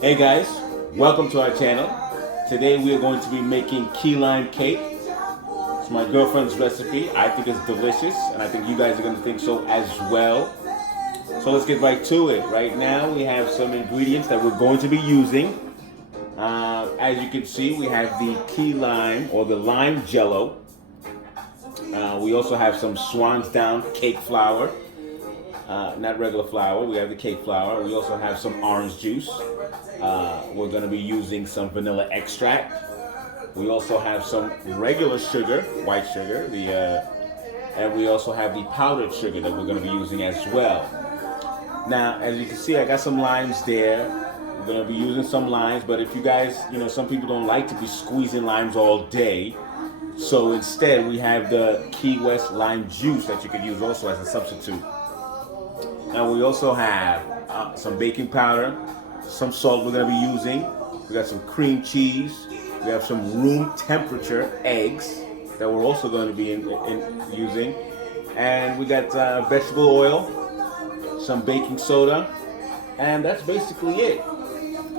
Hey guys, welcome to our channel. Today we are going to be making key lime cake. It's my girlfriend's recipe. I think it's delicious and I think you guys are going to think so as well. So let's get right to it. Right now we have some ingredients that we're going to be using. As you can see, we have the key lime or the lime jello. We also have some Swan's Down cake flour. Not regular flour, we have the cake flour. We also have some orange juice. We're going to be using some vanilla extract. We also have some regular sugar, white sugar, and we also have the powdered sugar that we're going to be using as well. Now, as you can see, I got some limes there. We're going to be using some limes, but if you guys, some people don't like to be squeezing limes all day. So instead, we have the Key West lime juice that you could use also as a substitute. And we also have some baking powder, some salt we're going to be using. We got some cream cheese. We have some room temperature eggs that we're also going to be using. And we got vegetable oil, some baking soda, and that's basically it.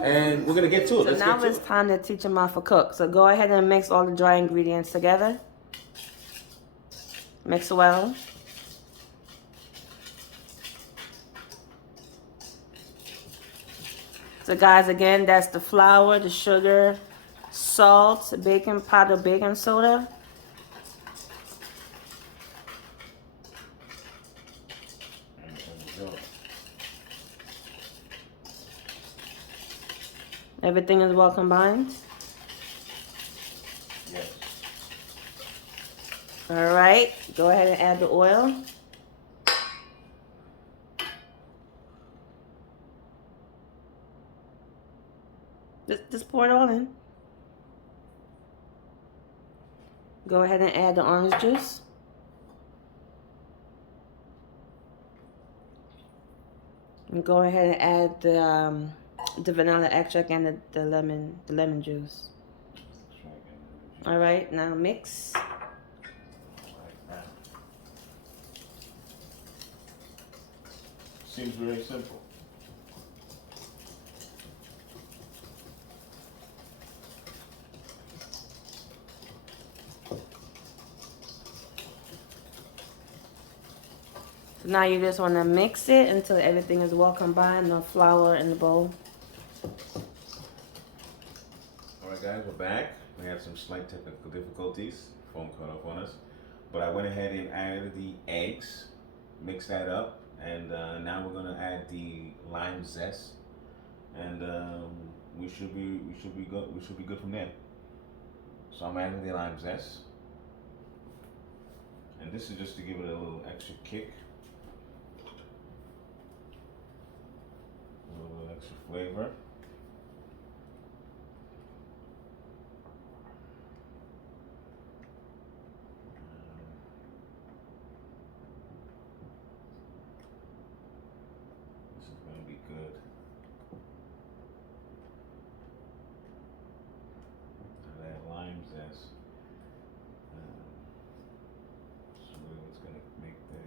And we're going to get to it. So now it's time to teach them how to cook. So go ahead and mix all the dry ingredients together. Mix well. So guys, again, that's the flour, the sugar, salt, baking powder, baking soda. Everything is well combined. Yes. All right, go ahead and add the oil. Just pour it all in. Go ahead and add the orange juice. And go ahead and add the vanilla extract and the lemon juice. All right, now mix. Seems very simple. So now you just want to mix it until everything is well combined. No flour in the bowl. All right, guys, we're back. We had some slight technical difficulties. Phone cut off on us, but I went ahead and added the eggs, mixed that up, and now we're gonna add the lime zest, and we should be good. We should be good from there. So I'm adding the lime zest, and this is just to give it a little extra kick. A little extra flavor. This is going to be good. That lime zest. It's really what's going to make the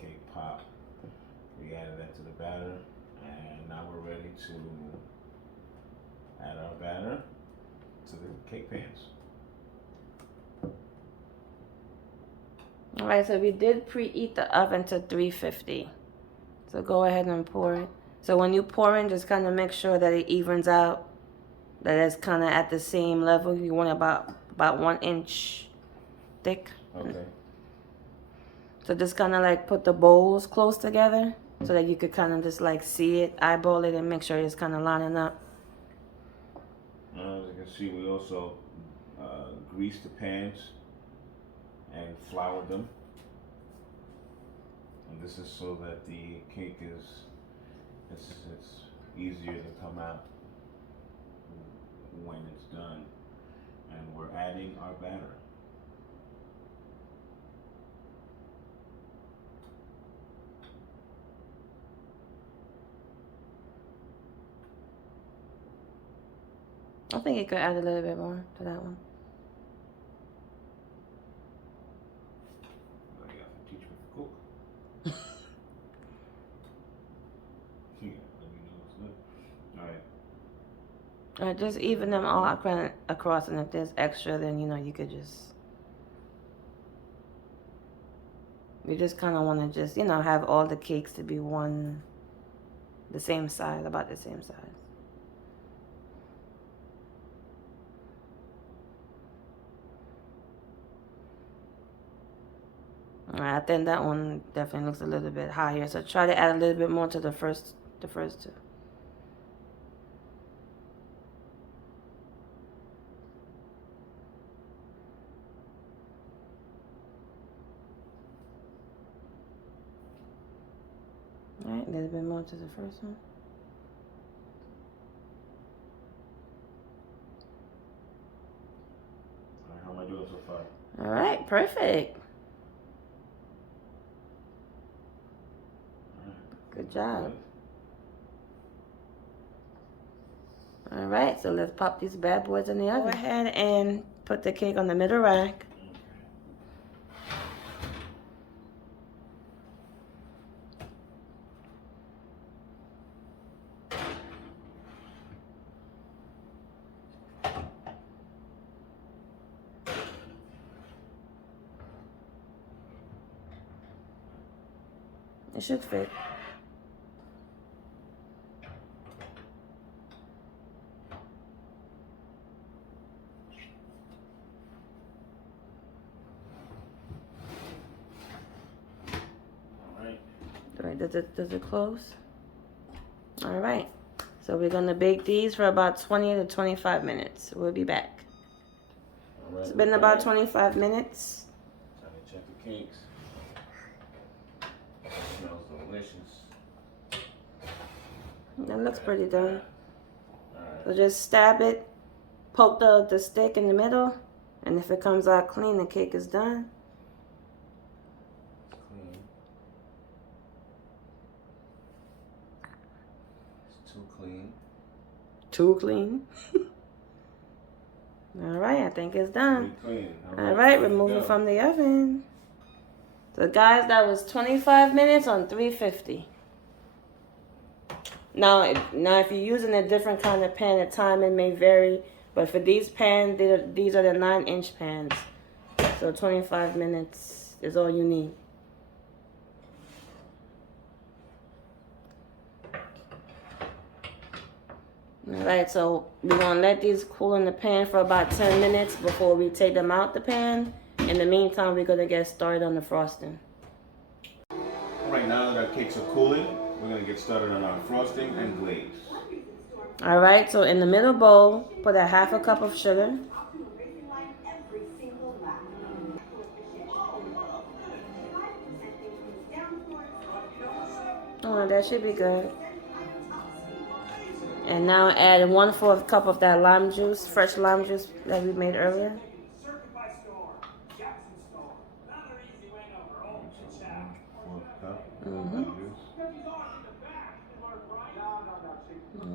cake pop. We added that to the batter. And now we're ready to add our batter to the cake pans. All right, so we did preheat the oven to 350. So go ahead and pour it. So when you pour in, just kind of make sure that it evens out, that it's kind of at the same level. You want about 1 inch thick. Okay. So just kind of like put the bowls close together, so that you could kind of just like see it, eyeball it, and make sure it's kind of lining up. As you can see, we also greased the pans and floured them. And this is so that the cake it's easier to come out when it's done. And we're adding our batter. I think you could add a little bit more to that one. Oh, you have to teach me to cook. Yeah, let me know what's good. All right. Or just even them all across, and if there's extra, then you know you could just. You just kind of want to just, you know, have all the cakes to be the same size, about the same size. Alright, I think that one definitely looks a little bit higher. So try to add a little bit more to the first two. Alright, a little bit more to the first one. Alright, how am I doing so far? Alright, perfect. Good job. Alright, so let's pop these bad boys in the oven. Go ahead and put the cake on the middle rack. It should fit. Alright, does it close? Alright, so we're gonna bake these for about 20 to 25 minutes. We'll be back. It's been about 25 minutes. Time to check the cakes. It smells delicious. That looks pretty done. So just stab it, poke the stick in the middle, and if it comes out clean, the cake is done. Clean. It's too clean. Too clean. Alright, I think it's done. Clean. Alright, remove it from the oven. So guys, that was 25 minutes on 350. Now if you're using a different kind of pan, the timing may vary. But for these pans, these are the 9-inch pans. So 25 minutes is all you need. Alright, so we're going to let these cool in the pan for about 10 minutes before we take them out the pan. In the meantime, we're going to get started on the frosting. Alright, now that our cakes are cooling, we're going to get started on our frosting and glaze. Alright, so in the middle bowl, put a 1/2 cup of sugar. Oh, that should be good. And now add 1/4 cup of that lime juice, fresh lime juice that we made earlier.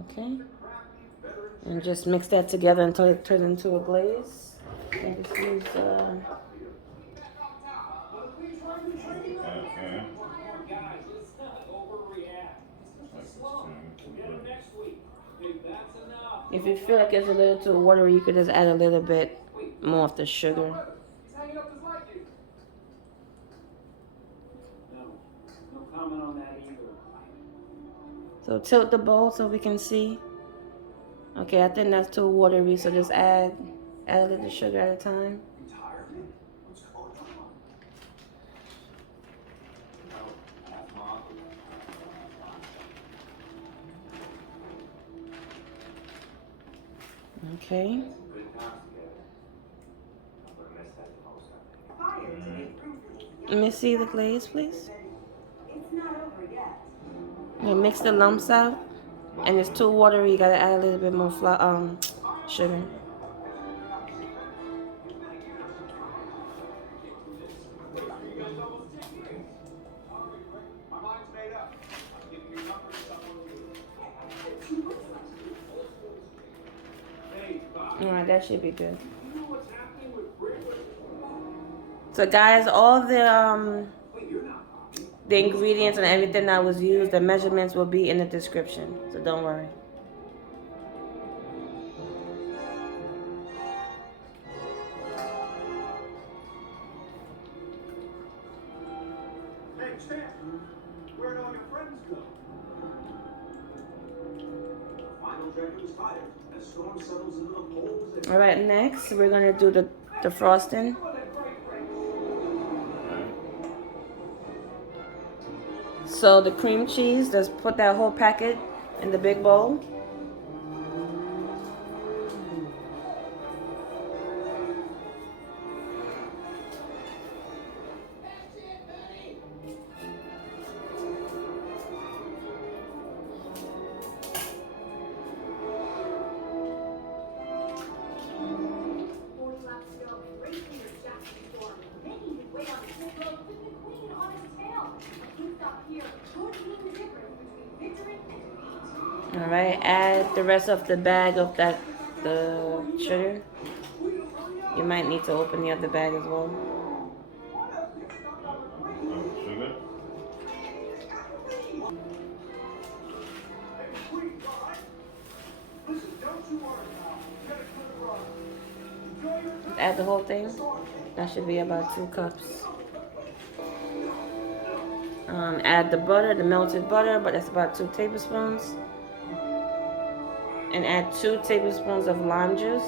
Okay. And just mix that together until it turns into a glaze. And just use if you feel like it's a little too watery, you could just add a little bit more of the sugar. No comment on that either. So tilt the bowl so we can see. Okay, I think that's too watery, so just add a little sugar at a time. Okay. Let me see the glaze, please. You mix the lumps out, and it's too watery. You gotta add a little bit more sugar. Alright, that should be good. So guys, all the ingredients and everything that was used, the measurements will be in the description. So don't worry. All right, next we're gonna do the frosting. So the cream cheese, just put that whole packet in the big bowl. All right, add the rest of the bag of the sugar. You might need to open the other bag as well. Sugar. Add the whole thing. That should be about 2 cups. Add the butter, the melted butter, but that's about 2 tablespoons. And add 2 tablespoons of lime juice.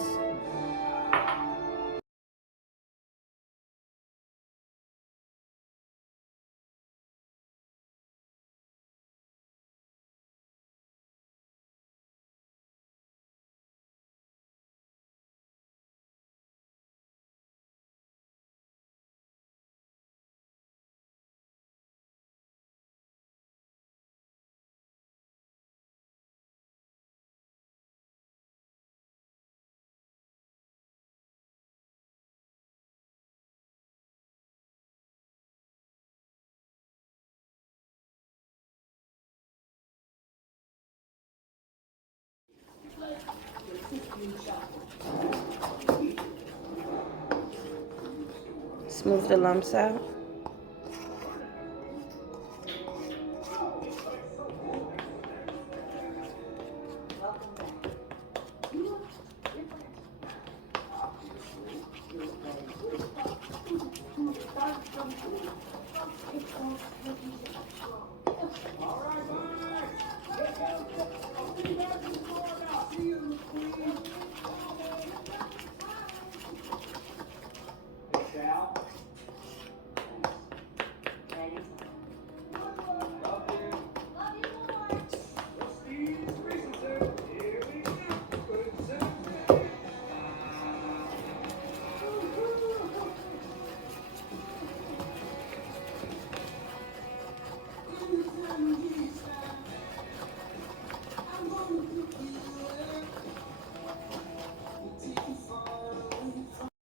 Smooth the lumps out.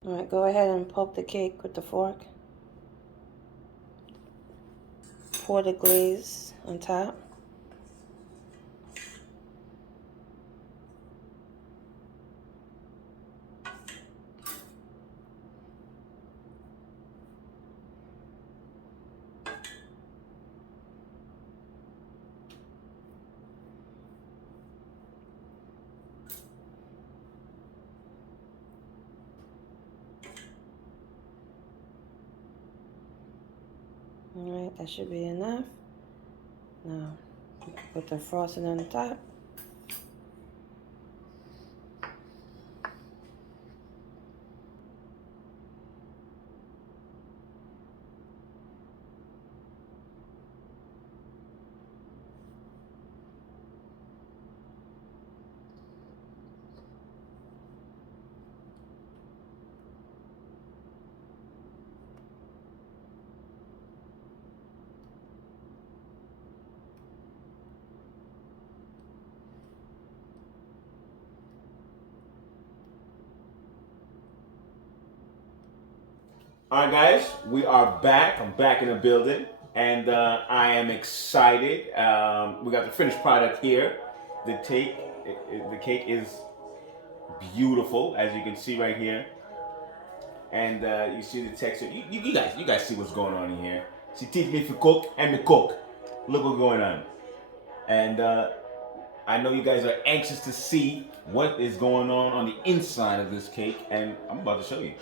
All right, go ahead and poke the cake with the fork. Pour the glaze on top. All right, that should be enough. Now, put the frosting on the top. All right, guys, we are back. I'm back in the building, and I am excited. We got the finished product here. The cake is beautiful, as you can see right here, and you see the texture. You guys see what's going on in here. She teach me to cook and me cook. Look what's going on, and I know you guys are anxious to see what is going on the inside of this cake, and I'm about to show you.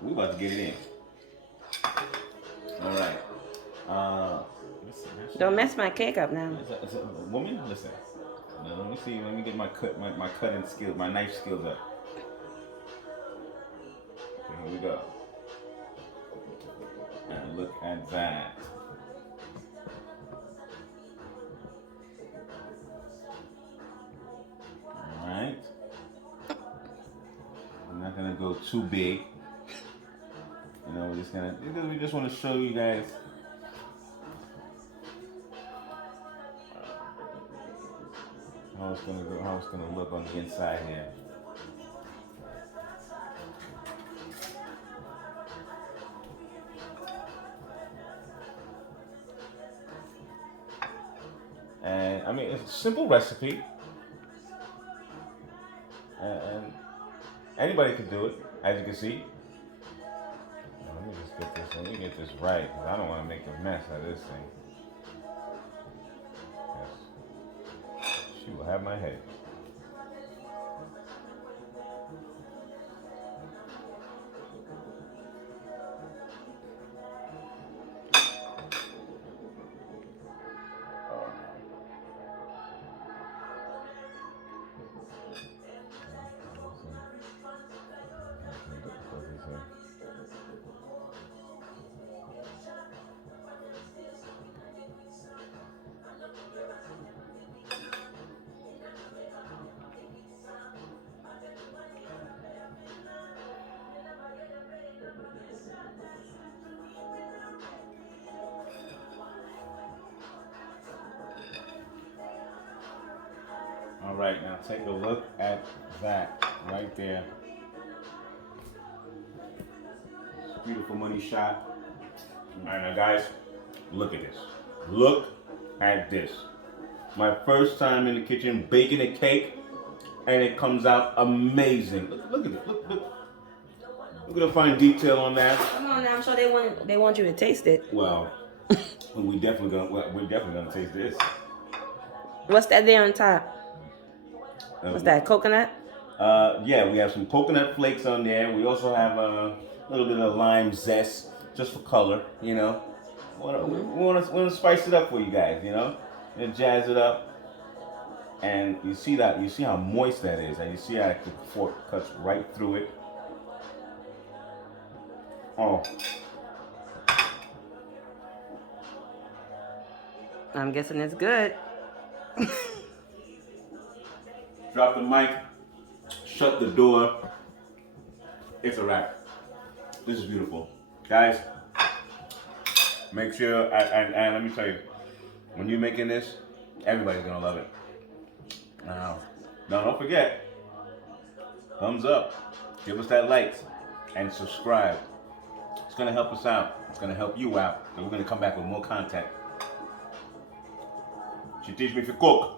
We're about to get it in. All right. Don't mess my cake up now. Woman, listen. Now, let me see. Let me get my cutting skills, my knife skills up. Okay, here we go. And look at that. All right. I'm not gonna go too big. You know, we just want to show you guys how it's gonna look on the inside here. And I mean, it's a simple recipe, and anybody can do it, as you can see. Let me just get this. Let me get this right, because I don't want to make a mess out of this thing. Yes. She will have my head. All right, now take a look at that right there. Beautiful money shot. All right, now guys, look at this. Look at this. My first time in the kitchen baking a cake, and it comes out amazing. Look at it. Look. Look at the fine detail on that. Come on now, I'm sure they want you to taste it. Well, we're definitely gonna taste this. What's that there on top? What's that, coconut? Yeah, we have some coconut flakes on there. We also have a little bit of lime zest, just for color, you know. We want to spice it up for you guys, you know, and jazz it up. And you see how moist that is, and you see how the fork cuts right through it. Oh. I'm guessing it's good. Drop the mic, shut the door. It's a wrap. This is beautiful. Guys, make sure, and let me tell you, when you're making this, everybody's gonna love it. Now, don't forget, thumbs up, give us that like, and subscribe. It's gonna help us out. It's gonna help you out, and we're gonna come back with more content. She teach me to cook.